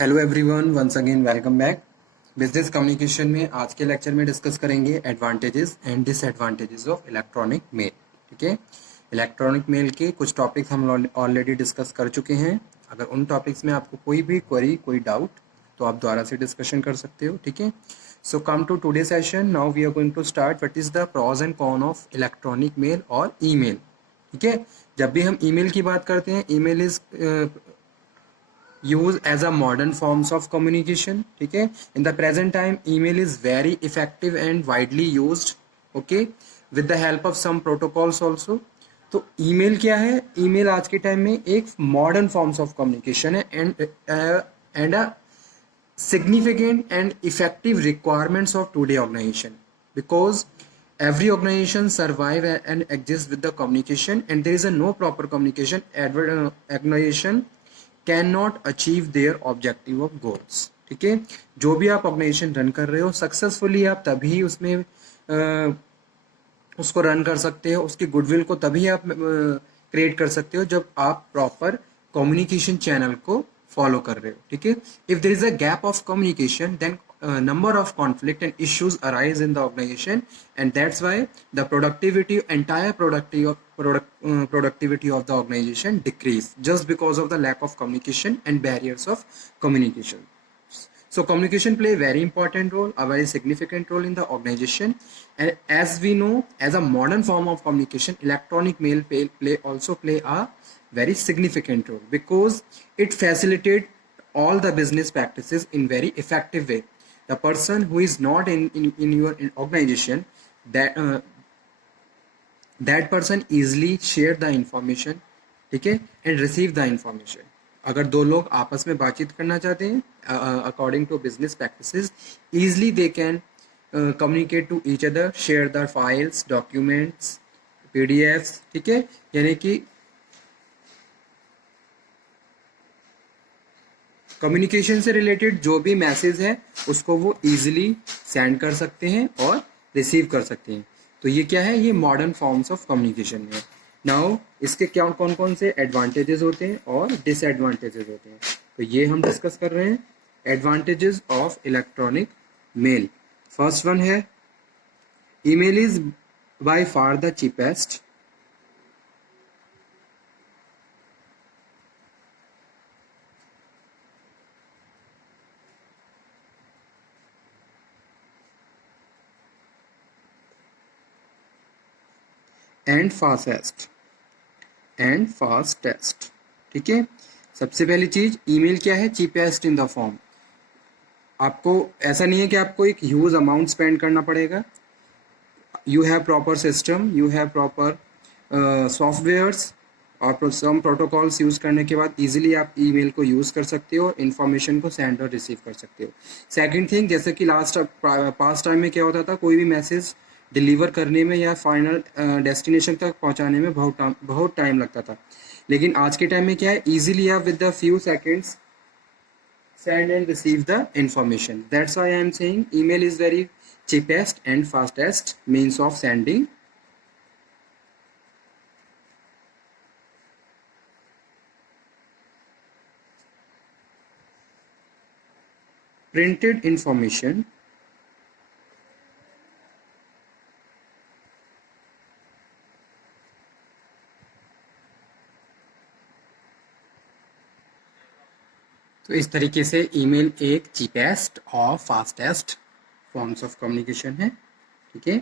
Hello everyone, once again welcome back. Business communication में आज के लेक्चर में डिस्कस करेंगे advantages and disadvantages of electronic mail. ठीक है, इलेक्ट्रॉनिक मेल के कुछ टॉपिक्स हम ऑलरेडी डिस्कस कर चुके हैं। अगर उन टॉपिक्स में आपको कोई भी क्वेरी, कोई डाउट, तो आप दोबारा से डिस्कशन कर सकते हो। ठीक है, so come to today session. Now we are going to start what is the pros and cons of electronic mail और ईमेल। ठीक है, जब भी हम ईमेल की बात करते हैं, email is use as a modern forms of communication. ठीक है, in the present time email is very effective and widely used, okay, with the help of some protocols also. तो ईमेल क्या है? ईमेल आज के टाइम में एक मॉडर्न फॉर्म्स ऑफ कम्युनिकेशन है एंड अ significant and effective requirements of today organization, because every organization survive and exist with the communication, and there is a no proper communication organization cannot achieve their objective of goals. ठीक है, जो भी आप organisation run कर रहे हो सक्सेसफुली, आप तभी उसमें उसको रन कर सकते हो, उसकी गुडविल को तभी आप क्रिएट कर सकते हो जब आप प्रॉपर कम्युनिकेशन चैनल को फॉलो कर रहे हो। ठीक है, if there is a gap of communication then number of conflict and issues arise in the organization, and that's why the productivity of the organization decrease just because of the lack of communication and barriers of communication. So communication play a very important role, a very significant role in the organization. And as we know, as a modern form of communication, electronic mail also play a very significant role, because it facilitate all the business practices in very effective way. The person who is not in your organization, that that person easily share the information, ठीक है, and receive the information. अगर दो लोग आपस में बातचीत करना चाहते हैं according to business practices, easily they can communicate to each other, share their files, documents, PDFs. ठीक है, यानी कि कम्युनिकेशन से रिलेटेड जो भी मैसेज है उसको वो इजीली सेंड कर सकते हैं और रिसीव कर सकते हैं। तो ये क्या है? ये मॉडर्न फॉर्म्स ऑफ कम्युनिकेशन है। नाउ इसके क्या कौन कौन से एडवांटेजेस होते हैं और डिसएडवांटेजेस होते हैं, तो ये हम डिस्कस कर रहे हैं। Advantages of electronic mail. First one है, email is by far the cheapest. And fastest. ठीक है, सबसे पहली चीज, ईमेल क्या है? Cheapest in the form. आपको ऐसा नहीं है कि आपको एक ह्यूज अमाउंट स्पेंड करना पड़ेगा। You have proper system, you have proper softwares और सम प्रोटोकॉल्स यूज करने के बाद इजीली आप ईमेल को यूज कर सकते हो और इन्फॉर्मेशन को सेंड और रिसीव कर सकते हो। सेकंड थिंग, जैसे कि पास्ट टाइम में क्या होता था, कोई भी मैसेज डिलीवर करने में या फाइनल डेस्टिनेशन तक पहुंचाने में बहुत टाइम लगता था। लेकिन आज के टाइम में क्या है, इजीली आप with the few seconds send and receive the information. That's why I am saying email is very cheapest and fastest means of sending printed information तो इस तरीके से ईमेल एक चीपेस्ट और फास्टेस्ट फॉर्म्स ऑफ कम्युनिकेशन है। ठीक है,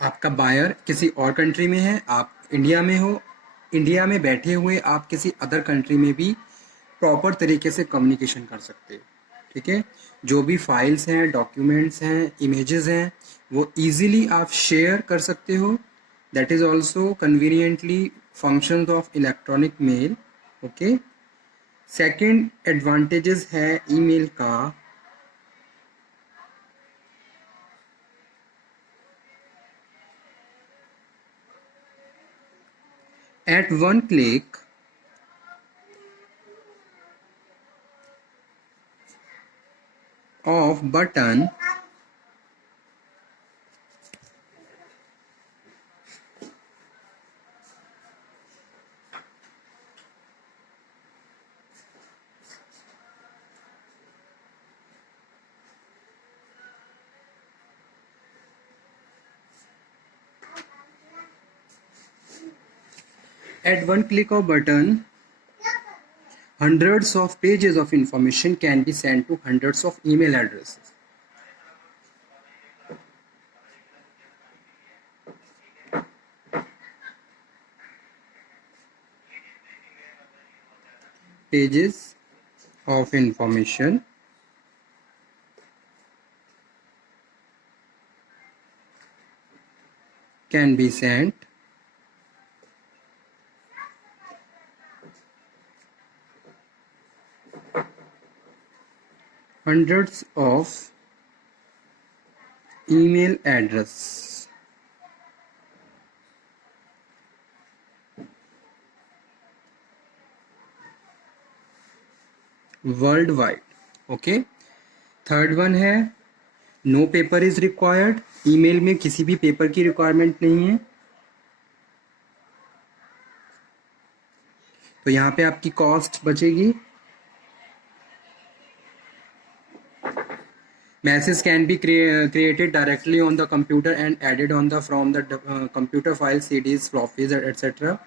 आपका बायर किसी और कंट्री में है, आप इंडिया में हो, इंडिया में बैठे हुए आप किसी अदर कंट्री में भी प्रॉपर तरीके से कम्युनिकेशन कर सकते हो। ठीक है, जो भी फाइल्स हैं, डॉक्यूमेंट्स हैं, इमेजेस हैं, वो इजीली आप शेयर कर सकते हो। That is also conveniently functions of electronic mail. Okay, second advantages है ईमेल का, at one click of button At one click of button, hundreds of pages of information can be sent to hundreds of email addresses. Pages of information can be sent hundreds of email address worldwide. Okay, third one है no paper is required. Email में किसी भी पेपर की रिक्वायरमेंट नहीं है. तो यहाँ पे आपकी कॉस्ट बचेगी. Messages can be created directly on the computer and added on the from the computer files, CDs, floppies, etc.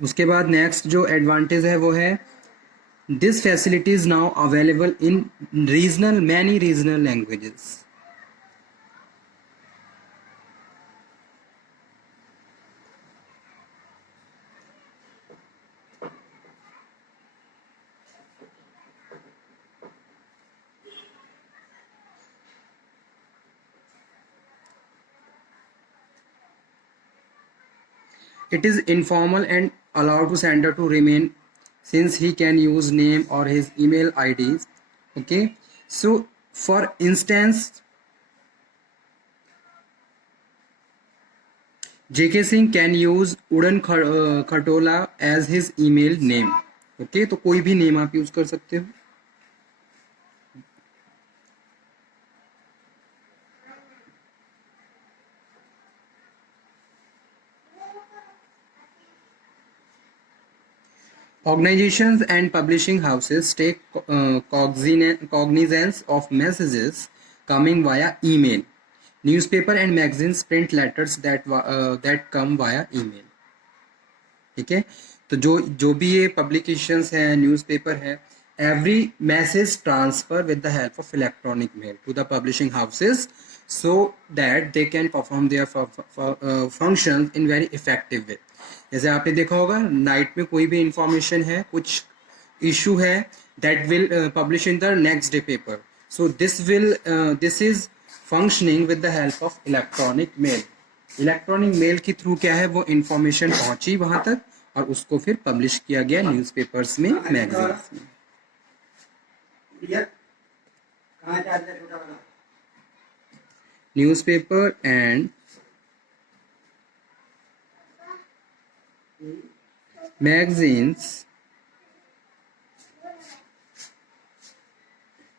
उसके बाद नेक्स्ट जो एडवांटेज है वो है this facility is now available in many regional languages. It is informal and allowed to sender to remain since he can use name or his email IDs. Okay, so for instance, JK Singh can use Udan Khatola as his email name. Okay, तो कोई भी नेम आप यूज कर सकते हो. Organizations and publishing houses take cognizance of messages coming via email. Newspaper and magazines print letters that come via email. ठीक है, तो जो भी ये publications है, newspaper है, every message transfer with the help of electronic mail to the publishing houses so that they can perform their functions in very effective way. जैसे आपने देखा होगा नाइट में कोई भी इंफॉर्मेशन है, कुछ इशू है, that will publish in the next day paper. So this is functioning with the help of electronic mail. Electronic mail के थ्रू क्या है वो इंफॉर्मेशन पहुंची वहां तक और उसको फिर पब्लिश किया गया न्यूज़पेपर्स में, मैगजीन्स में. Newspaper and magazines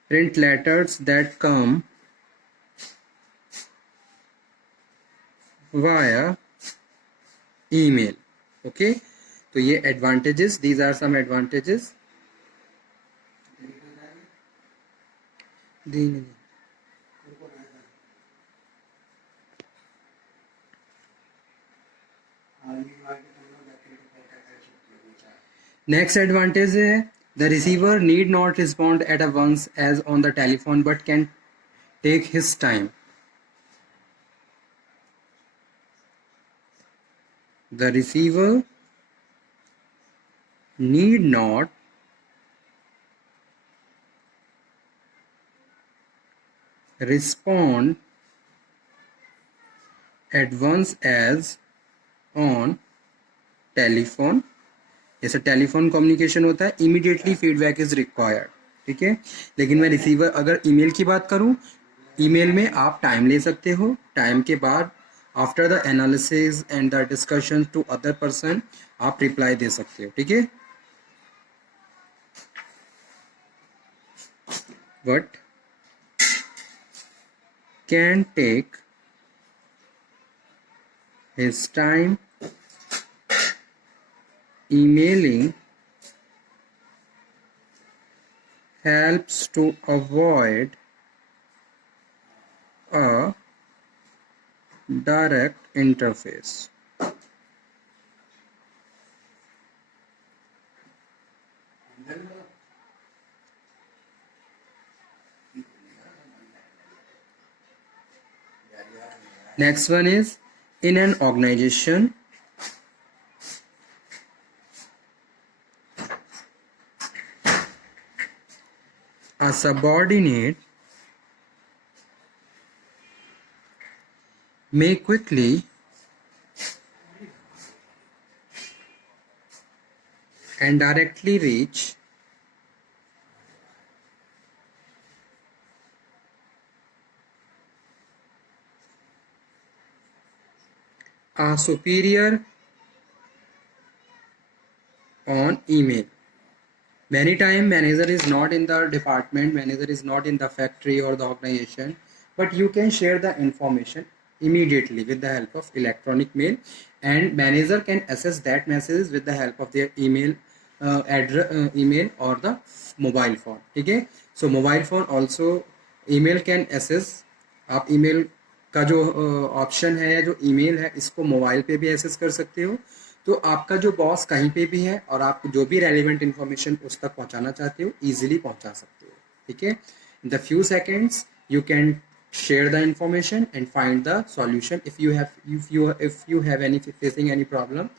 print letters that come via email. Okay, तो ये advantages, these are some advantages. Next advantage है the receiver need not respond at once as on the telephone but can take his time. The receiver need not respond at once as on telephone. जैसे telephone communication होता है, immediately feedback is required. ठीक है, लेकिन मैं रिसीवर अगर ईमेल की बात करूं, ईमेल में आप टाइम ले सकते हो. टाइम के बाद after the analysis and the discussion to other person आप रिप्लाई दे सकते हो. ठीक है, but can take his time. Emailing helps to avoid a direct interface. Next one is, in an organization, a subordinate may quickly and directly reach a superior on email. Many time manager is not in the department, manager is not in the factory or the organization, but you can share the information immediately with the help of electronic mail, and manager can access that messages with the help of their email address, email or the mobile phone. ठीक है, so mobile phone also email can access. आप email का जो ऑप्शन है या जो ईमेल है इसको मोबाइल पे भी एक्सेस कर सकते हो। तो आपका जो बॉस कहीं पे भी है और आप जो भी रेलिवेंट इन्फॉर्मेशन उस तक पहुंचाना चाहते हो इजीली पहुंचा सकते हो। ठीक है, in the few seconds you can share the information and find the solution. If you have any facing any problem,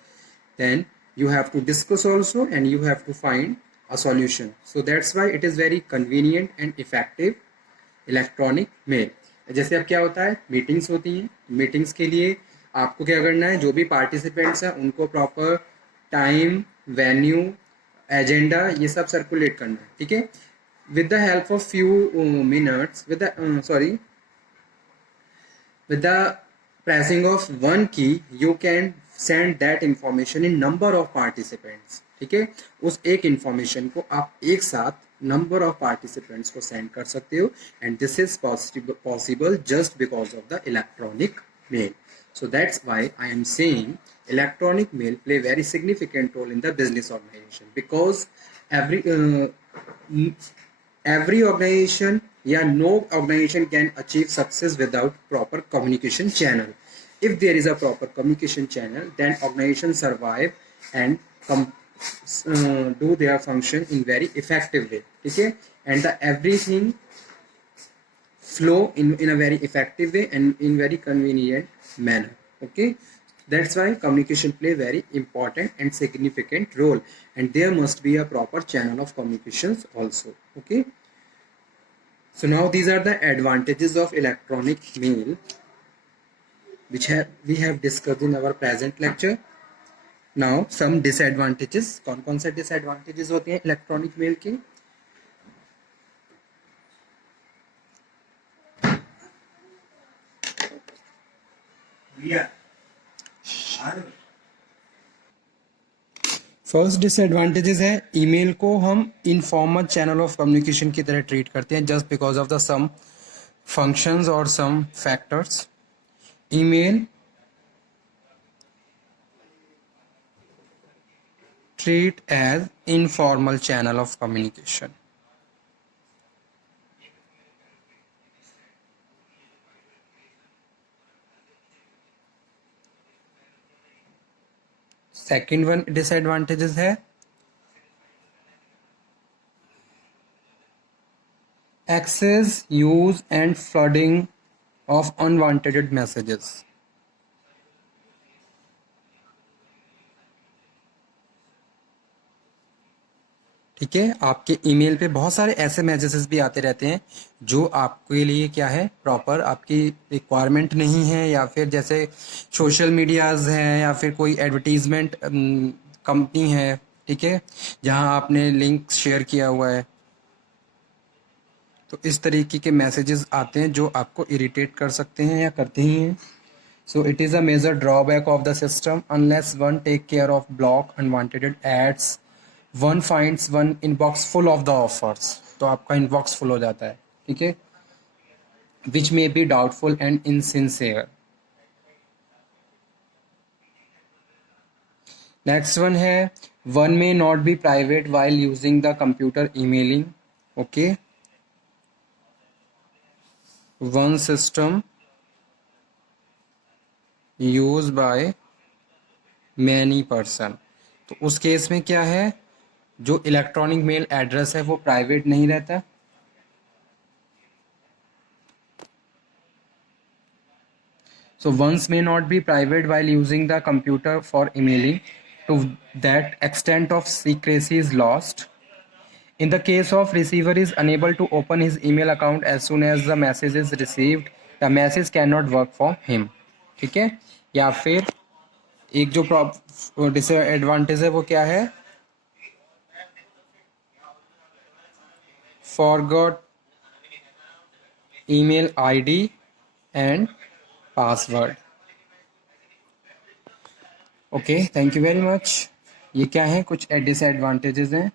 then you have to discuss also and you have to find a solution. So that's why it is very convenient and effective electronic mail. जैसे अब क्या होता है, मीटिंग्स होती हैं, मीटिंग्स के लिए आपको क्या करना है, जो भी पार्टिसिपेंट्स हैं उनको प्रॉपर टाइम, वेन्यू, एजेंडा ये सब सर्कुलेट करना है। ठीक है, with the help of few minutes, with the pressing of one key you can send that information in number of participants। ठीक है, उस एक इंफॉर्मेशन को आप एक साथ नंबर ऑफ पार्टिसिपेंट्स को सेंड कर सकते हो, and this is possible just because of the electronic mail. So that's why I am saying electronic mail play very significant role in the business organization, because every organization, yeah, no organization can achieve success without proper communication channel. If there is a proper communication channel, then organizations survive and do their function in very effective way. Okay, and the everything flow in a very effective way and in very convenient manner. Okay, that's why communication play very important and significant role, and there must be a proper channel of communications also. Okay, so now these are the advantages of electronic mail which we have discussed in our present lecture. Now some disadvantages, कौन से disadvantages होते हैं electronic mail के? First disadvantages है, ईमेल को हम informal channel of communication की तरह ट्रीट करते हैं just because of the some functions और some factors. Email treat as informal channel of communication. Second one disadvantages है, access, use and flooding of unwanted messages. ठीक है, आपके ईमेल पे बहुत सारे ऐसे मैसेजेस भी आते रहते हैं जो आपके लिए क्या है, प्रॉपर आपकी रिक्वायरमेंट नहीं है, या फिर जैसे सोशल मीडियाज हैं या फिर कोई एडवर्टीजमेंट कंपनी है, ठीक है, जहां आपने लिंक शेयर किया हुआ है, तो इस तरीके के मैसेजेस आते हैं जो आपको इरिटेट कर सकते हैं या करते ही हैं। So it is a major drawback of the system unless one take care of block unwanted ads, one finds one inbox full of the offers. तो आपका इनबॉक्स फुल हो जाता है, ठीक है, which may be doubtful and insincere. Next one है, one may not be private while using the computer emailing. Okay, one system use by many person. तो उस केस में क्या है, जो इलेक्ट्रॉनिक मेल एड्रेस है वो प्राइवेट नहीं रहता, So ones may not be private while using the computer for emailing. To that extent of secrecy is lost. In the case of receiver is unable to open his email account as soon as the message is received, the message cannot work for him. ठीक है. या फिर एक जो डिसएडवांटेज है वो क्या है, forgot email ID and password. Okay, thank you very much. ये क्या है, कुछ डिसएडवांटेजेस हैं.